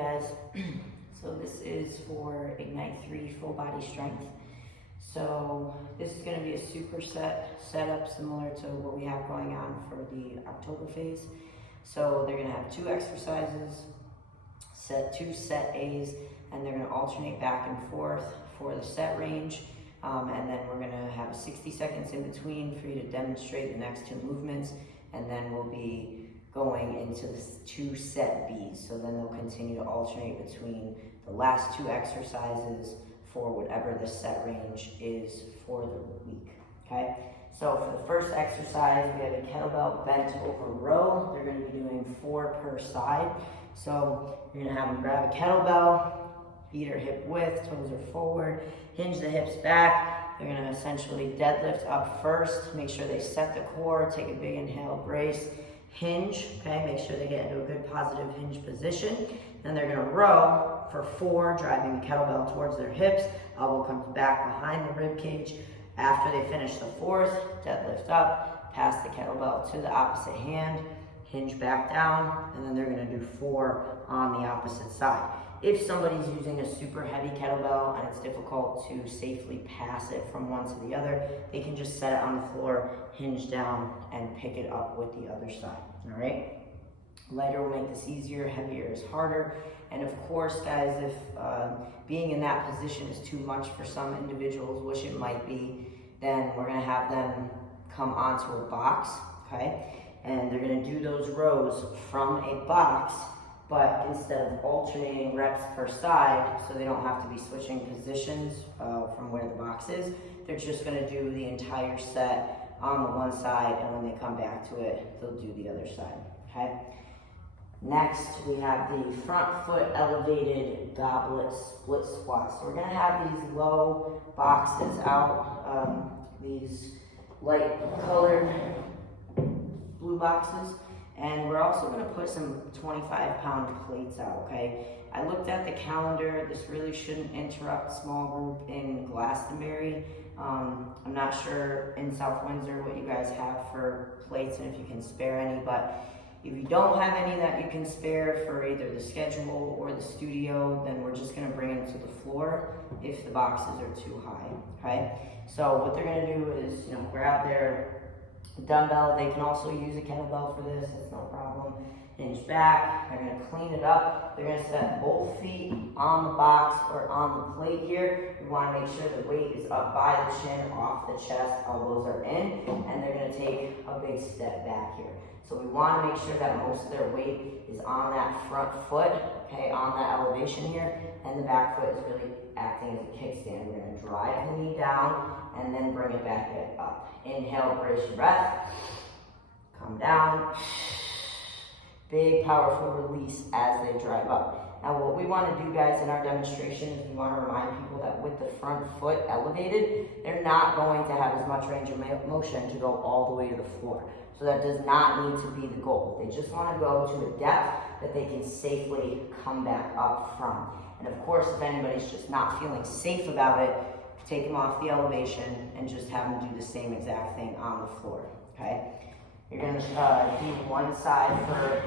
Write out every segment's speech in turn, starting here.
guys. So this is for Ignite 3 full body strength. So this is going to be a setup similar to what we have going on for the October phase. So they're going to have 2 exercises, two set A's, and they're going to alternate back and forth for the set range. And then we're going to have 60 seconds in between for you to demonstrate the next 2 movements, and then we'll be going into the 2 set B's. So then they'll continue to alternate between the last 2 exercises for whatever the set range is for the week, okay? So for the first exercise, we have a kettlebell bent over row. They're gonna be doing 4 per side. So you're gonna have them grab a kettlebell, feet are hip width, toes are forward, hinge the hips back. They're gonna essentially deadlift up first, make sure they set the core, take a big inhale, brace, hinge, okay? Make sure they get into a good positive hinge position. Then they're gonna row for 4, driving the kettlebell towards their hips. Elbow comes back behind the rib cage. After they finish the 4th, deadlift up, pass the kettlebell to the opposite hand, hinge back down, and then they're gonna do 4 on the opposite side. If somebody's using a super heavy kettlebell and it's difficult to safely pass it from one to the other, they can just set it on the floor, hinge down, and pick it up with the other side, all right? Lighter will make this easier, heavier is harder. And of course, guys, if being in that position is too much for some individuals, which it might be, then we're gonna have them come onto a box, okay? And they're gonna do those rows from a box, but instead of alternating reps per side, so they don't have to be switching positions from where the box is, they're just gonna do the entire set on the one side, and when they come back to it, they'll do the other side, okay? Next, we have the front foot elevated goblet split squat. So we're gonna have these low boxes out, these light colored blue boxes. And we're also gonna put some 25-pound plates out, okay? I looked at the calendar. This really shouldn't interrupt small group in Glastonbury. I'm not sure in South Windsor what you guys have for plates and if you can spare any, but if you don't have any that you can spare for either the schedule or the studio, then we're just gonna bring them to the floor if the boxes are too high, okay? So what they're gonna do is, grab their dumbbell. They can also use a kettlebell for this, it's no problem. Hinge back, they're gonna clean it up. They're gonna set both feet on the box or on the plate here. We wanna make sure the weight is up by the chin, off the chest, elbows are in, and they're gonna take a big step back here. So we wanna make sure that most of their weight is on that front foot, okay, on that elevation here, and the back foot is really acting as a kickstand. We're gonna drive the knee down and then bring it back up. Inhale, brace your breath, come down. Big, powerful release as they drive up. Now what we want to do, guys, in our demonstration is we want to remind people that with the front foot elevated, they're not going to have as much range of motion to go all the way to the floor. So that does not need to be the goal. They just want to go to a depth that they can safely come back up from. And of course, if anybody's just not feeling safe about it, take them off the elevation and just have them do the same exact thing on the floor, okay? You're gonna do one side for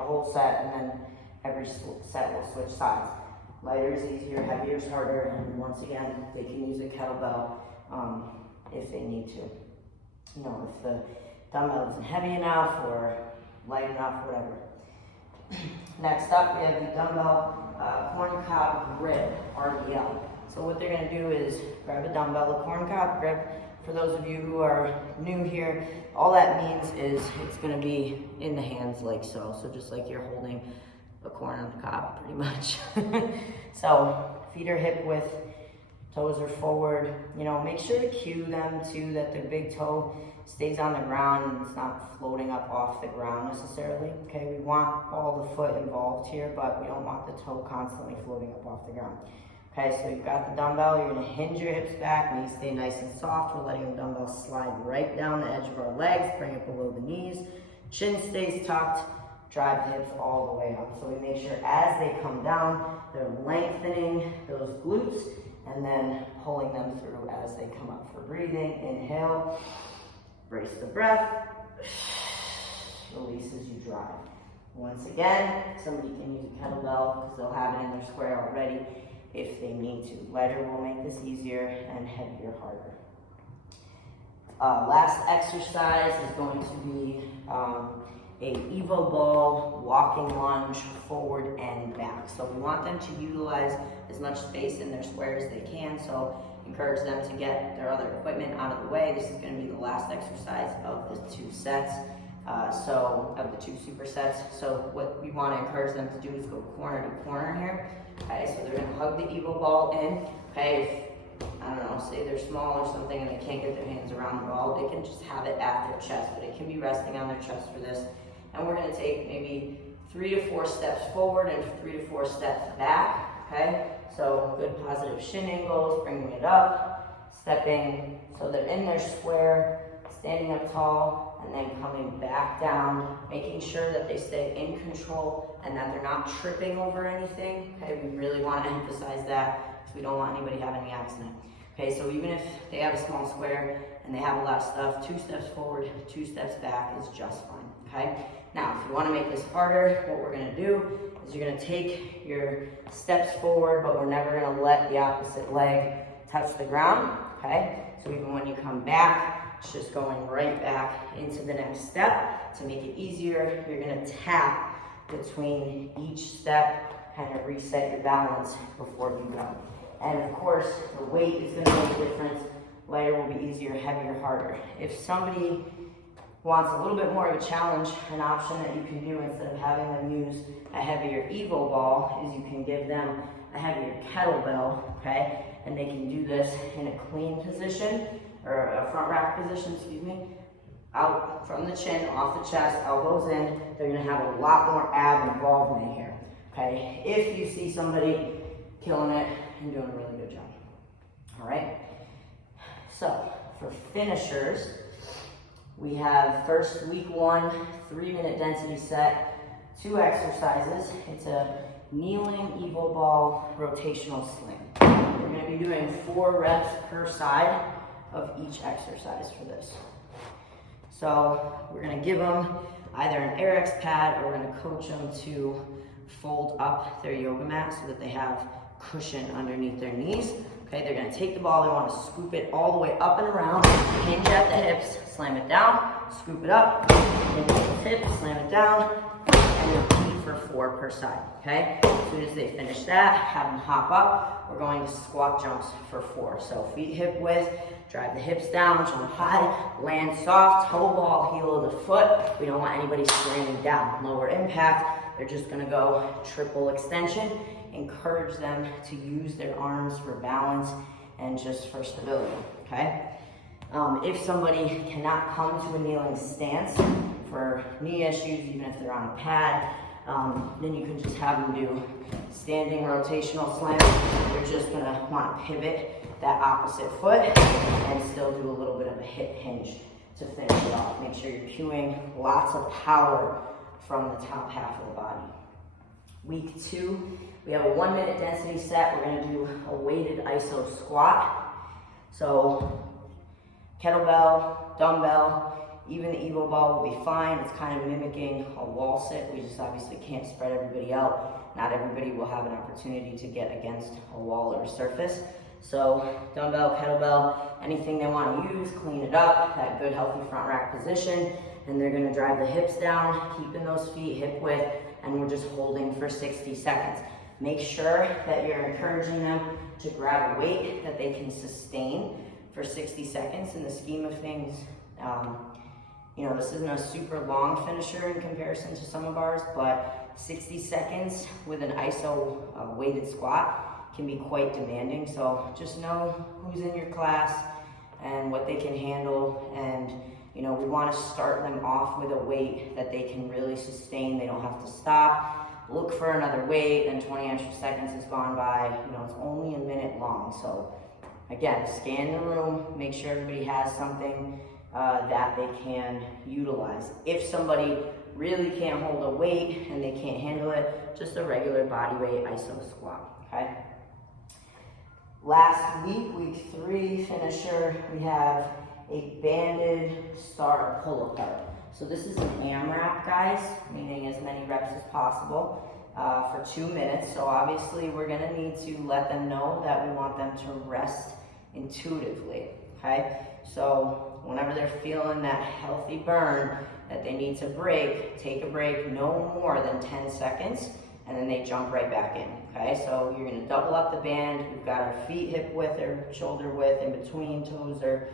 a whole set, and then every set will switch sides. Lighter is easier, heavier is harder, and once again, they can use a kettlebell if they need to. If the dumbbell isn't heavy enough or light enough, whatever. Next up, we have the dumbbell Corncob Grip RDL. So what they're gonna do is grab a dumbbell, a Corncob Grip. For those of you who are new here, all that means is it's gonna be in the hands like so. So just like you're holding a corn on the cob, pretty much. So feet are hip width, toes are forward. Make sure to cue them too, that their big toe stays on the ground and it's not floating up off the ground necessarily, okay? We want all the foot involved here, but we don't want the toe constantly floating up off the ground. Okay, so you've got the dumbbell, you're gonna hinge your hips back, knees stay nice and soft. We're letting the dumbbell slide right down the edge of our legs, bring it below the knees. Chin stays tucked, drive the hips all the way up. So we make sure as they come down, they're lengthening those glutes and then pulling them through as they come up. For breathing, inhale, brace the breath, release as you drive. Once again, somebody can use a kettlebell because they'll have it in their square already if they need to. Lighter will make this easier and heavier harder. Last exercise is going to be a Evo ball walking lunge forward and back. So we want them to utilize as much space in their square as they can. So encourage them to get their other equipment out of the way. This is going to be the last exercise of the 2 sets. Of the 2 supersets. So what we want to encourage them to do is go corner to corner here. Okay, so they're going to hug the Evo ball in. Okay, if, I don't know, say they're small or something and they can't get their hands around the ball, they can just have it at their chest, but it can be resting on their chest for this. And we're going to take maybe 3 to 4 steps forward and 3 to 4 steps back. Okay, so good positive shin angles, bringing it up, stepping so they're in their square, standing up tall, and then coming back down, making sure that they stay in control and that they're not tripping over anything. Okay, we really want to emphasize that because we don't want anybody having an accident. Okay, so even if they have a small square and they have a lot of stuff, 2 steps forward, 2 steps back is just fine. Okay, now if you want to make this harder, what we're going to do is you're going to take your steps forward, but we're never going to let the opposite leg touch the ground. Okay, so even when you come back, it's just going right back into the next step. To make it easier, you're going to tap between each step, kind of reset your balance before you go. And of course, the weight is going to make a difference. Lighter will be easier, heavier, harder. If somebody wants a little bit more of a challenge, an option that you can do instead of having them use a heavier Evo ball is you can give them a heavier kettlebell, okay? And they can do this in a clean position, or a front rack position, excuse me, out from the chin, off the chest, elbows in. They're gonna have a lot more ab involvement here, okay? If you see somebody killing it and doing a really good job, all right? So, for finishers, we have first week 1, 3-minute density set, 2 exercises. It's a kneeling Evo ball rotational sling. We're gonna be doing 4 reps per side of each exercise for this. So we're going to give them either an AirX pad or we're going to coach them to fold up their yoga mat so that they have cushion underneath their knees. Okay, they're going to take the ball, they want to scoop it all the way up and around, hinge at the hips, slam it down, scoop it up, hinge at the hips, slam it down, and repeat for 4 per side. Okay, as soon as they finish that, have them hop up. We're going to squat jumps for 4. So feet hip width, drive the hips down, jump high, land soft, toe ball, heel of the foot. We don't want anybody slamming down. Lower impact, they're just gonna go triple extension. Encourage them to use their arms for balance and just for stability, okay? If somebody cannot come to a kneeling stance for knee issues, even if they're on a pad, then you can just have them do standing rotational slam. You're just gonna want to pivot that opposite foot and still do a little bit of a hip hinge to finish it off. Make sure you're cueing lots of power from the top half of the body. Week 2, we have a 1-minute density set. We're gonna do a weighted iso squat. So kettlebell, dumbbell, even the Evo ball will be fine. It's kind of mimicking a wall sit. We just obviously can't spread everybody out. Not everybody will have an opportunity to get against a wall or a surface. So dumbbell, kettlebell, anything they want to use, clean it up, that good healthy front rack position. And they're going to drive the hips down, keeping those feet hip width, and we're just holding for 60 seconds. Make sure that you're encouraging them to grab a weight that they can sustain for 60 seconds. In the scheme of things, you know, this isn't a super long finisher in comparison to some of ours, but 60 seconds with an iso weighted squat can be quite demanding. So just know who's in your class and what they can handle. And, you know, we want to start them off with a weight that they can really sustain. They don't have to stop, look for another weight, and 20 extra seconds has gone by. You know, it's only a minute long. So again, scan the room, make sure everybody has something that they can utilize. If somebody really can't hold a weight and they can't handle it, just a regular body weight iso squat, okay? Last week, week 3 finisher, we have a banded star pull apart. So this is an AMRAP, guys, meaning as many reps as possible for 2 minutes. So obviously we're gonna need to let them know that we want them to rest intuitively, okay? So whenever they're feeling that healthy burn that they need to break, take a break no more than 10 seconds, and then they jump right back in, okay? So you're gonna double up the band. We've got our feet hip width or shoulder width in between, toes are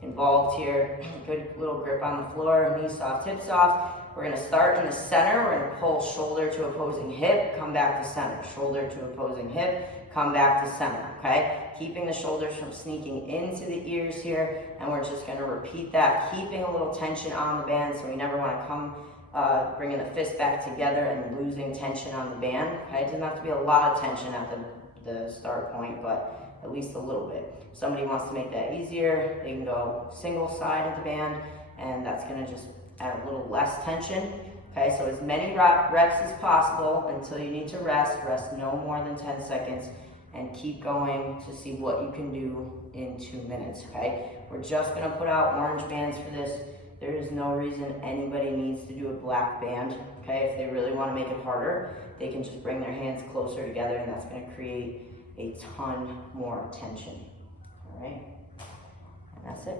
involved here. Good little grip on the floor, knees soft, hips soft. We're gonna start in the center. We're gonna pull shoulder to opposing hip, come back to center. Shoulder to opposing hip, come back to center, okay? Keeping the shoulders from sneaking into the ears here, and we're just gonna repeat that, keeping a little tension on the band, so we never wanna come bringing the fist back together and losing tension on the band, okay? It doesn't have to be a lot of tension at the start point, but at least a little bit. If somebody wants to make that easier, they can go single side of the band, and that's gonna just add a little less tension. Okay, so as many reps as possible until you need to rest. Rest no more than 10 seconds, and keep going to see what you can do in 2 minutes, okay? We're just gonna put out orange bands for this. There is no reason anybody needs to do a black band, okay? If they really wanna make it harder, they can just bring their hands closer together, and that's gonna create a ton more tension, all right? And that's it.